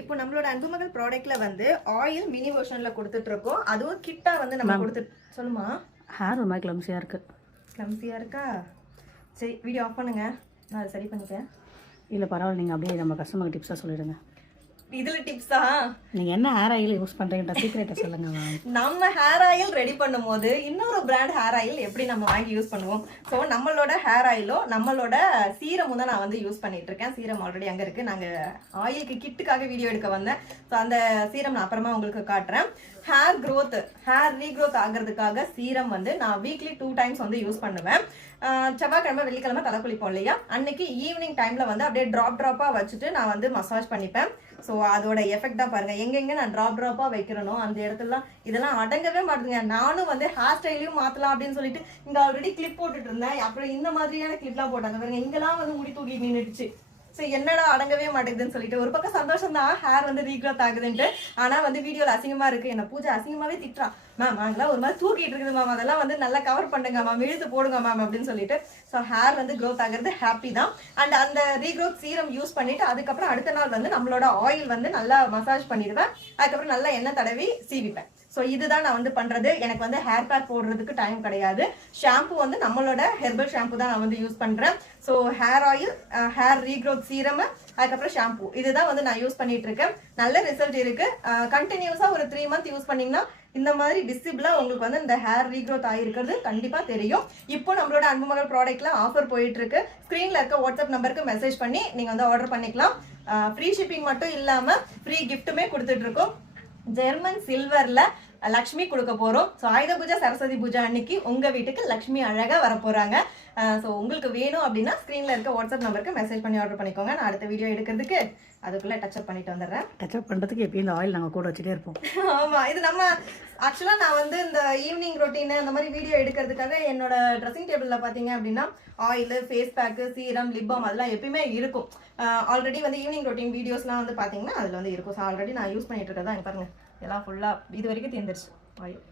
இப்போ நம்மளோட அன்புமகள் ப்ராடக்ட்ல வந்து ஆயில் மினி வெர்ஷன்ல கொடுத்துட்டு இருக்கோம். அதுவும் கிட்டா வந்து நம்ம கொடுத்து சொல்லுமா. ஹேர் ஒரு மாதிரி கிளம்சியா இருக்கு. கிளம்சியா இருக்கா? சரி வீடியோ ஆஃப் பண்ணுங்க, நான் அதை சரி பண்ணிக்கிறேன். இல்லை பரவாயில்ல, நீங்கள் அப்படியே நம்ம கஸ்டமருக்கு டிப்ஸாக சொல்லிடுங்க. இதுல டிப்ஸா? நீங்க என்ன ஹேர் ஆயில் யூஸ் பண்றீங்கன்ற சீக்ரெட்டை சொல்லுங்க. நம்ம ஹேர் ஆயில் ரெடி பண்ணும்போது இன்னொரு பிராண்ட் ஹேர் ஆயில் எப்படி நம்ம வாங்கி யூஸ் பண்ணுவோம். ஸோ நம்மளோட ஹேர் ஆயிலும் நம்மளோட சீரமும் தான் நான் வந்து யூஸ் பண்ணிட்டு இருக்கேன். சீரம் ஆல்ரெடி அங்கே இருக்கு. நாங்கள் ஆயிலுக்கு கிட்டுக்காக வீடியோ எடுக்க வந்தேன். ஸோ அந்த சீரம் நான் அப்புறமா உங்களுக்கு காட்டுறேன். ஹேர் க்ரோத், ஹேர் ரீக்ரோத் ஆகிறதுக்காக சீரம் வந்து நான் வீக்லி 2 times வந்து யூஸ் பண்ணுவேன். செவ்வாய்க்கிழமை வெள்ளிக்கிழமை தலை குளிப்போம் இல்லையா, அன்னைக்கு ஈவினிங் டைம்ல வந்து அப்படியே ட்ராப்பா வச்சுட்டு நான் வந்து மசாஜ் பண்ணிப்பேன். ஸோ அதோட எஃபெக்ட் தான் பாருங்க. எங்கெங்க நான் ட்ராப்பா வைக்கிறனோ அந்த இடத்துலலாம் இதெல்லாம் அடங்கவே மாட்டேங்க. நானும் வந்து ஹேர் ஸ்டைலையும் மாத்தலாம் அப்படின்னு சொல்லிட்டு இங்க ஆல்ரெடி கிளிப் போட்டுட்டு இருந்தேன். அப்புறம் இந்த மாதிரியான கிளிப்லாம் போட்டாங்க பாருங்க. இங்கெல்லாம் வந்து முடி தூக்கி நின்றுச்சு. ஸோ என்னடா அடங்கவே மாட்டேங்குதுன்னு சொல்லிட்டு ஒரு பக்கம் சந்தோஷம் தான் ஹேர் வந்து ரீக்ரோத் ஆகுதுன்ட்டு. ஆனா வந்து வீடியோல அசிங்கமா இருக்கு. என்ன பூஜை அசிங்கமாவே திட்டுறான். மேம் அதெல்லாம் ஒரு மாதிரி தூக்கிட்டு இருக்குது மேம், அதெல்லாம் வந்து நல்லா கவர் பண்ணுங்க மேம், இழுத்து போடுங்க மேம் அப்படின்னு சொல்லிட்டு. ஸோ ஹேர் வந்து க்ரோத் ஆகிறது ஹாப்பி தான். அண்ட் அந்த ரீக்ரோத் சீரம் யூஸ் பண்ணிட்டு அதுக்கப்புறம் அடுத்த நாள் வந்து நம்மளோட ஆயில் வந்து நல்லா மசாஜ் பண்ணிடுவேன். அதுக்கப்புறம் நல்லா எண்ணெய் தடவி சீவிப்பேன். ஸோ இதுதான் நான் வந்து பண்றது. எனக்கு வந்து ஹேர் பேக் போடுறதுக்கு டைம் கிடையாது. ஷாம்பு வந்து நம்மளோட ஹெர்பல் ஷாம்பு தான் நான் வந்து யூஸ் பண்றேன். So hair oil, hair regrowth serum, அதுக்கப்புறம் ஷாம்பு, இதுதான் வந்து நான் யூஸ் பண்ணிட்டு இருக்கேன். நல்ல ரிசல்ட் இருக்கு. கண்டினியூஸா ஒரு 3 month யூஸ் பண்ணீங்கன்னா இந்த மாதிரி விசிபிளா உங்களுக்கு வந்து இந்த ஹேர் ரீக்ரோத் ஆகிருக்கிறது கண்டிப்பா தெரியும். இப்போ நம்மளோட அன்புமகள் ப்ராடக்ட்ல ஆஃபர் போயிட்டு இருக்கு. ஸ்கிரீன்ல இருக்க வாட்ஸ்அப் நம்பருக்கு மெசேஜ் பண்ணி நீங்க வந்து ஆர்டர் பண்ணிக்கலாம். ஃப்ரீ ஷிப்பிங் மட்டும் இல்லாம ஃப்ரீ கிஃப்ட்டுமே கொடுத்துட்டு இருக்கோம். ஜெர்மன் சில்வர்ல லக்ஷ்மி கொடுக்க போறோம். ஸோ ஆயுத பூஜை சரஸ்வதி பூஜை அன்னைக்கு உங்க வீட்டுக்கு லக்ஷ்மி அழகா வர போறாங்க. ஸோ உங்களுக்கு வேணும் அப்படின்னா ஸ்கிரீன்ல இருக்க வாட்ஸ்அப் நம்பருக்கு மெசேஜ் பண்ணி ஆர்டர் பண்ணிக்கோங்க. நான் அடுத்த வீடியோ எடுக்கிறதுக்கு அதுக்குள்ள டச்சப் பண்ணிட்டு வந்துடுறேன். டச்சப் பண்றதுக்கு எப்பயும் இந்த ஆயில் நாங்கள் கூட வச்சுட்டே இருப்போம். ஆமா, இது நம்ம ஆக்சுவலா நான் வந்து இந்த ஈவினிங் ரொட்டீன் அந்த மாதிரி வீடியோ எடுக்கிறதுக்காக என்னோட ட்ரெஸ்ஸிங் டேபிள்ல பாத்தீங்க அப்படின்னா oil, face pack, serum, lip balm அதெல்லாம் எப்பயுமே இருக்கும். ஆல்ரெடி வந்து ஈவினிங் ரொட்டீன் வீடியோஸ்லாம் வந்து பாத்தீங்கன்னா அதுல வந்து இருக்கும். ஸோ ஆல்ரெடி நான் யூஸ் பண்ணிட்டு இருக்கதான் பாருங்க, எல்லாம் ஃபுல்லா இது வரைக்கும் தேர்ந்துருச்சு ஆயில்.